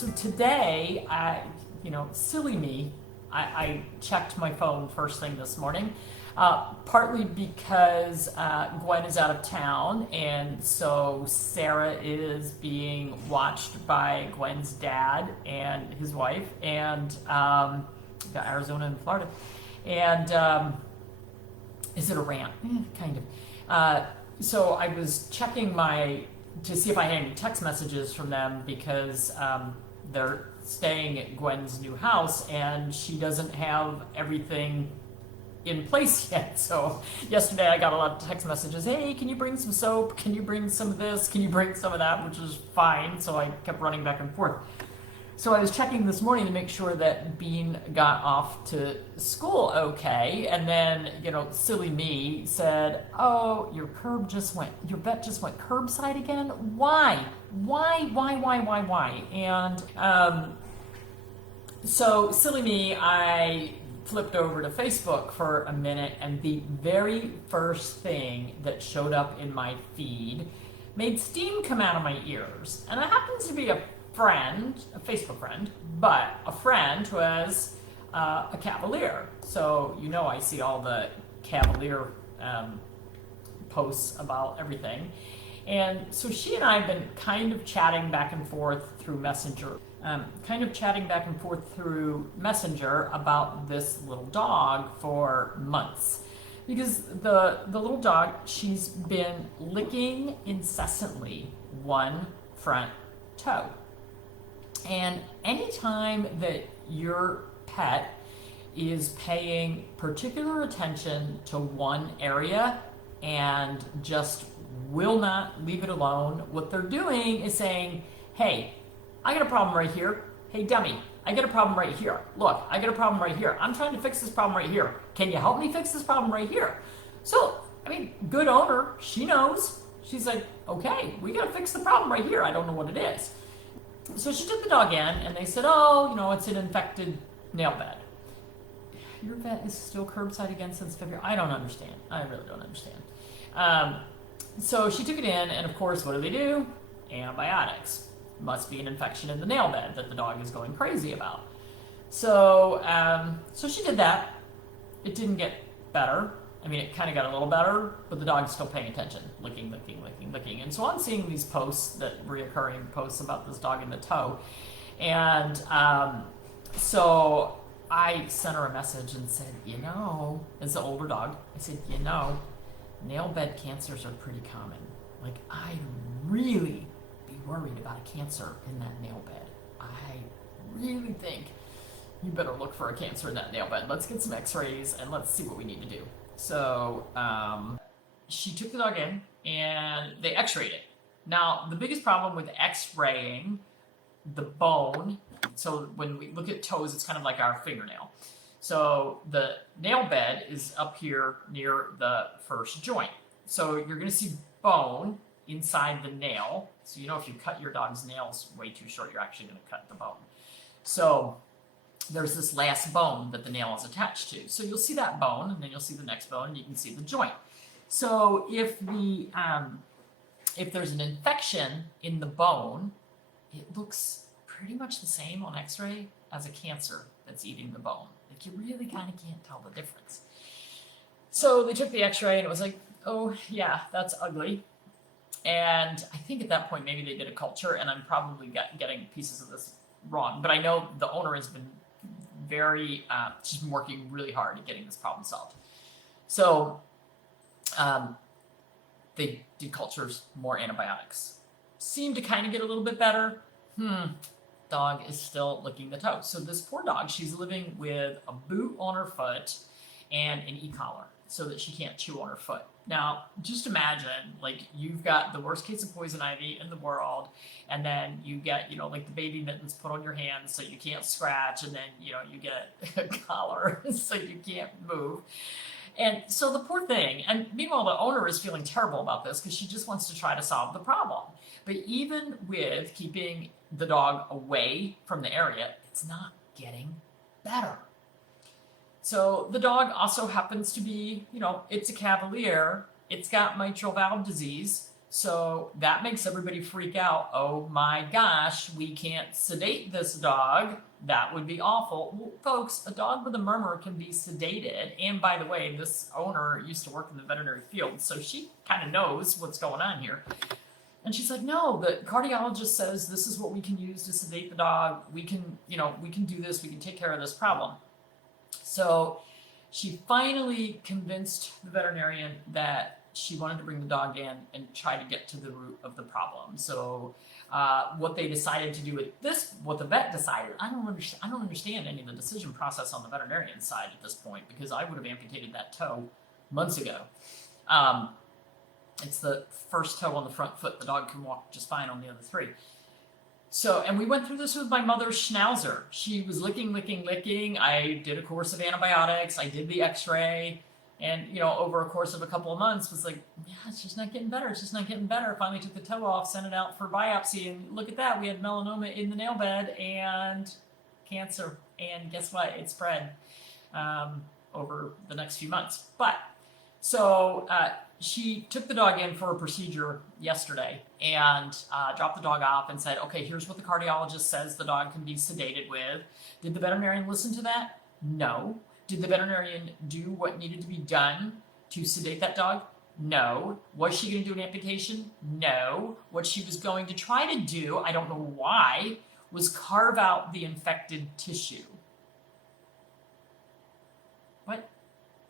So today, silly me, I checked my phone first thing this morning, partly because Gwen is out of town, and so Sarah is being watched by Gwen's dad and his wife, and got Arizona and Florida. And is it a rant? Kind of. So I was checking to see if I had any text messages from them because they're staying at Gwen's new house and she doesn't have everything in place yet. So yesterday I got a lot of text messages. Hey, can you bring some soap? Can you bring some of this? Can you bring some of that? Which is fine. So I kept running back and forth. So I was checking this morning to make sure that Bean got off to school okay, and then, silly me said, "Oh, your vet just went curbside again? Why? Why? And so silly me, I flipped over to Facebook for a minute, and the very first thing that showed up in my feed made steam come out of my ears. And it happens to be a Facebook friend, but a friend who has a Cavalier. So, I see all the Cavalier posts about everything. And so she and I have been kind of chatting back and forth through Messenger. About this little dog for months. Because the little dog, she's been licking incessantly one front toe. And anytime that your pet is paying particular attention to one area and just will not leave it alone, what they're doing is saying, hey, I got a problem right here. Hey, dummy, I got a problem right here. Look, I got a problem right here. I'm trying to fix this problem right here. Can you help me fix this problem right here? So, good owner, she knows. She's like, okay, we got to fix the problem right here. I don't know what it is. So she took the dog in, and they said, oh, it's an infected nail bed. Your vet is still curbside again since February. I don't understand. I really don't understand. So she took it in, and of course, what do? Antibiotics. Must be an infection in the nail bed that the dog is going crazy about. So she did that. It didn't get better. It kind of got a little better, but the dog's still paying attention. Licking. And so I'm seeing these reoccurring posts about this dog in the toe. And so I sent her a message and said, it's an older dog. I said, nail bed cancers are pretty common. I'd really be worried about a cancer in that nail bed. I really think you better look for a cancer in that nail bed. Let's get some x-rays and let's see what we need to do. So she took the dog in and they x-rayed it. Now, the biggest problem with x-raying the bone, so when we look at toes, it's kind of like our fingernail. So the nail bed is up here near the first joint. So you're going to see bone inside the nail. So if you cut your dog's nails way too short, you're actually going to cut the bone. So there's this last bone that the nail is attached to. So you'll see that bone, and then you'll see the next bone, and you can see the joint. So if there's an infection in the bone, it looks pretty much the same on x-ray as a cancer that's eating the bone. You really kind of can't tell the difference. So they took the x-ray, and it was like, oh, yeah, that's ugly. And I think at that point, maybe they did a culture, and I'm probably getting pieces of this wrong. But I know the owner has been she's been working really hard at getting this problem solved. So they did cultures, more antibiotics. Seemed to kind of get a little bit better. Dog is still licking the toe. So this poor dog, she's living with a boot on her foot and an e-collar so that she can't chew on her foot. Now, just imagine, you've got the worst case of poison ivy in the world, and then you get, the baby mittens put on your hands so you can't scratch, and then, you get a collar so you can't move. And so the poor thing, and meanwhile, the owner is feeling terrible about this because she just wants to try to solve the problem. But even with keeping the dog away from the area, it's not getting better. So the dog also happens to be, it's a Cavalier. It's got mitral valve disease. So that makes everybody freak out. Oh my gosh, we can't sedate this dog. That would be awful. Well, folks, a dog with a murmur can be sedated. And by the way, this owner used to work in the veterinary field, so she kind of knows what's going on here. And she's like, no, the cardiologist says this is what we can use to sedate the dog. We can, we can do this. We can take care of this problem. So she finally convinced the veterinarian that she wanted to bring the dog in and try to get to the root of the problem. So what they decided to do with this, what the vet decided, I don't understand any of the decision process on the veterinarian side at this point, because I would have amputated that toe months ago. It's the first toe on the front foot. The dog can walk just fine on the other three. So, and we went through this with my mother's Schnauzer. She was licking. I did a course of antibiotics. I did the x-ray. And, over a course of a couple of months was like, yeah, it's just not getting better. Finally took the toe off, sent it out for biopsy. And look at that. We had melanoma in the nail bed and cancer. And guess what? It spread over the next few months. But so she took the dog in for a procedure yesterday and dropped the dog off and said, okay, here's what the cardiologist says the dog can be sedated with. Did the veterinarian listen to that? No. Did the veterinarian do what needed to be done to sedate that dog? No. Was she going to do an amputation? No. What she was going to try to do, I don't know why, was carve out the infected tissue. What?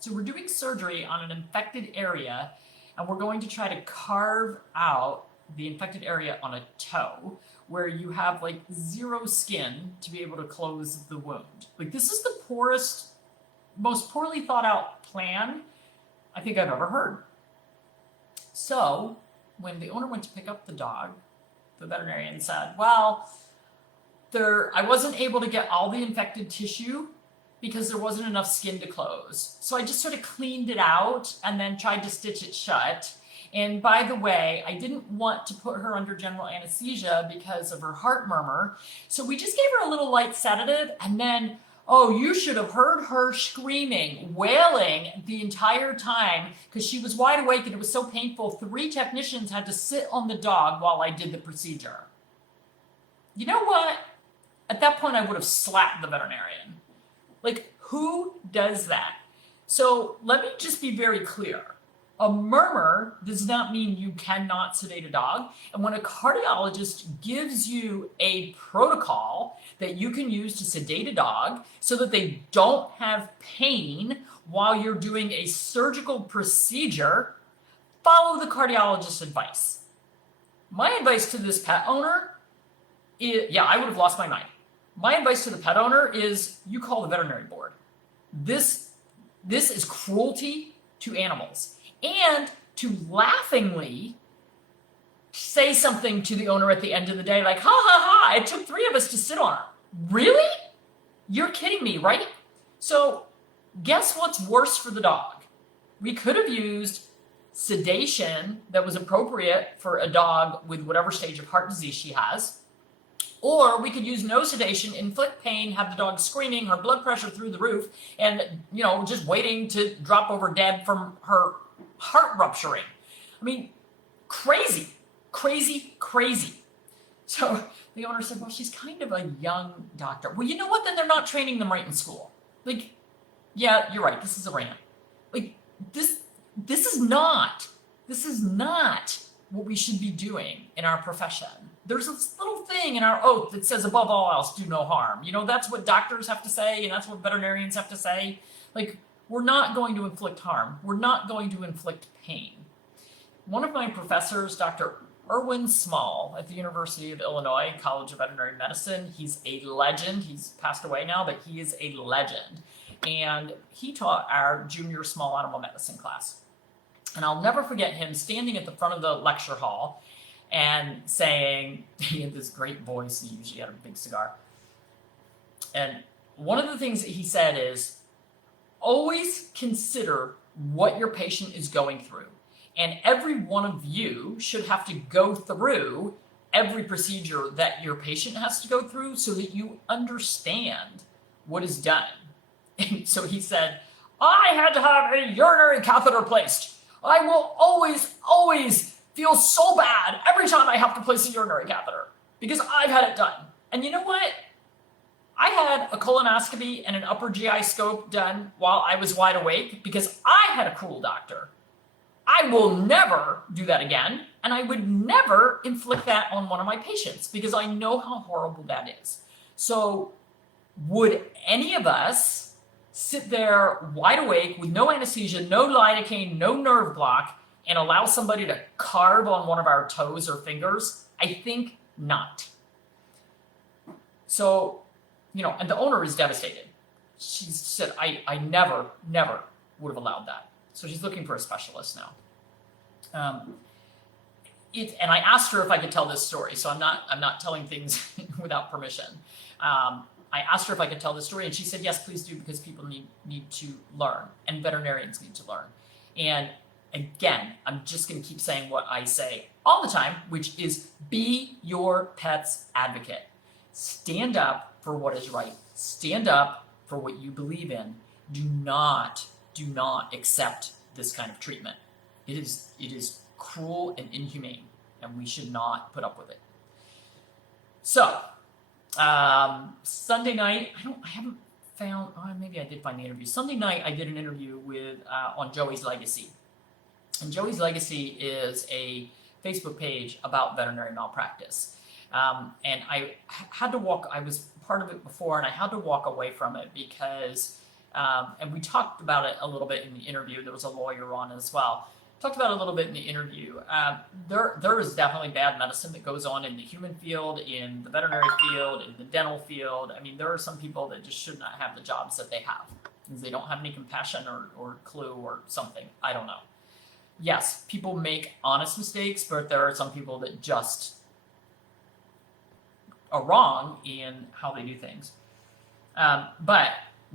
So we're doing surgery on an infected area, and we're going to try to carve out the infected area on a toe where you have like zero skin to be able to close the wound. Like, this is the most poorly thought out plan I think I've ever heard. So when the owner went to pick up the dog, the veterinarian said, well, I wasn't able to get all the infected tissue because there wasn't enough skin to close. So I just sort of cleaned it out and then tried to stitch it shut. And by the way, I didn't want to put her under general anesthesia because of her heart murmur. So we just gave her a little light sedative, and then you should have heard her screaming, wailing the entire time because she was wide awake and it was so painful. 3 technicians had to sit on the dog while I did the procedure. You know what? At that point, I would have slapped the veterinarian. Like, who does that? So let me just be very clear. A murmur does not mean you cannot sedate a dog. And when a cardiologist gives you a protocol that you can use to sedate a dog so that they don't have pain while you're doing a surgical procedure, follow the cardiologist's advice. My advice to this pet owner is, I would have lost my mind. My advice to the pet owner is you call the veterinary board. This is cruelty to animals. And to laughingly say something to the owner at the end of the day, like, ha ha ha, it took 3 of us to sit on her. Really? You're kidding me, right? So guess what's worse for the dog? We could have used sedation that was appropriate for a dog with whatever stage of heart disease she has. Or we could use no sedation, inflict pain, have the dog screaming, her blood pressure through the roof, and, just waiting to drop over dead from her heart rupturing. I mean, crazy. So the owner said, well, she's kind of a young doctor. Well, you know what? Then they're not training them right in school. Like, yeah, you're right. This is a rant. Like, this is not what we should be doing in our profession. There's this little thing in our oath that says, above all else, do no harm. That's what doctors have to say, and that's what veterinarians have to say. Like, we're not going to inflict harm. We're not going to inflict pain. One of my professors, Dr. Erwin Small at the University of Illinois College of Veterinary Medicine, he's a legend. He's passed away now, but he is a legend. And he taught our junior small animal medicine class. And I'll never forget him standing at the front of the lecture hall and saying, he had this great voice, he usually had a big cigar. And one of the things that he said is, always consider what your patient is going through. And every one of you should have to go through every procedure that your patient has to go through so that you understand what is done. And so he said, I had to have a urinary catheter placed. I will always feels so bad every time I have to place a urinary catheter because I've had it done. And you know what? I had a colonoscopy and an upper GI scope done while I was wide awake because I had a cruel doctor. I will never do that again, and I would never inflict that on one of my patients because I know how horrible that is. So would any of us sit there wide awake with no anesthesia, no lidocaine, no nerve block, and allow somebody to carve on one of our toes or fingers? I think not. So, and the owner is devastated. She said, I never would have allowed that. So she's looking for a specialist now. And I asked her if I could tell this story. So I'm not telling things without permission. I asked her if I could tell this story, and she said, yes, please do, because people need to learn, and veterinarians need to learn. And again, I'm just going to keep saying what I say all the time, which is be your pet's advocate. Stand up for what is right. Stand up for what you believe in. Do not accept this kind of treatment. It is cruel and inhumane, and we should not put up with it. So, Sunday night, I haven't found, maybe I did find the interview. Sunday night, I did an interview with on Joey's Legacy. And Joey's Legacy is a Facebook page about veterinary malpractice. And I had to I was part of it before, and I had to walk away from it because, and we talked about it a little bit in the interview. There was a lawyer on as well. Talked about it a little bit in the interview. There is definitely bad medicine that goes on in the human field, in the veterinary field, in the dental field. I mean, there are some people that just should not have the jobs that they have because they don't have any compassion or clue or something. I don't know. Yes, people make honest mistakes, but there are some people that just are wrong in how they do things. But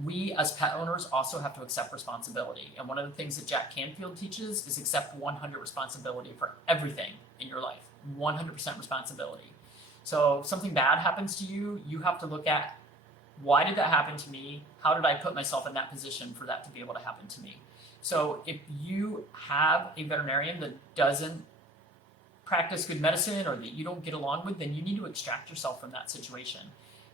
we as pet owners also have to accept responsibility. And one of the things that Jack Canfield teaches is accept 100% responsibility for everything in your life. 100% responsibility. So if something bad happens to you, you have to look at, why did that happen to me? How did I put myself in that position for that to be able to happen to me? So if you have a veterinarian that doesn't practice good medicine or that you don't get along with, then you need to extract yourself from that situation.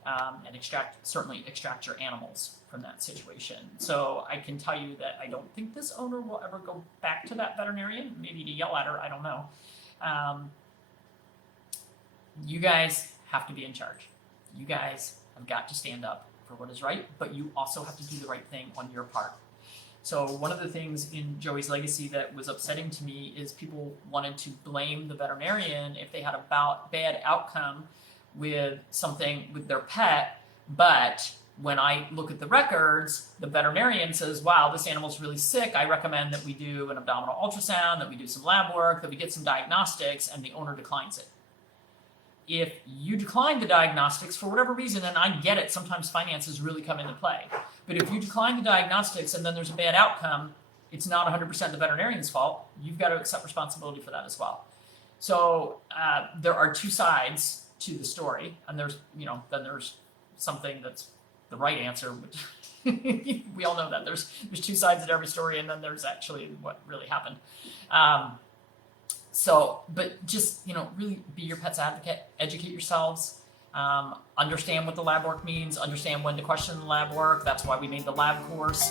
And certainly extract your animals from that situation. So I can tell you that I don't think this owner will ever go back to that veterinarian, maybe to yell at her, I don't know. You guys have to be in charge. You guys have got to stand up for what is right, but you also have to do the right thing on your part. So one of the things in Joey's Legacy that was upsetting to me is people wanted to blame the veterinarian if they had a bad outcome with something with their pet, but when I look at the records, the veterinarian says, wow, this animal's really sick. I recommend that we do an abdominal ultrasound, that we do some lab work, that we get some diagnostics, and the owner declines it. If you decline the diagnostics for whatever reason, and I get it, sometimes finances really come into play, but if you decline the diagnostics and then there's a bad outcome, it's not 100% the veterinarian's fault. You've got to accept responsibility for that as well. So there are two sides to the story, and there's something that's the right answer, which we all know that there's two sides to every story, and then there's actually what really happened. But just really be your pet's advocate, educate yourselves, understand what the lab work means, understand when to question the lab work. That's why we made the lab course.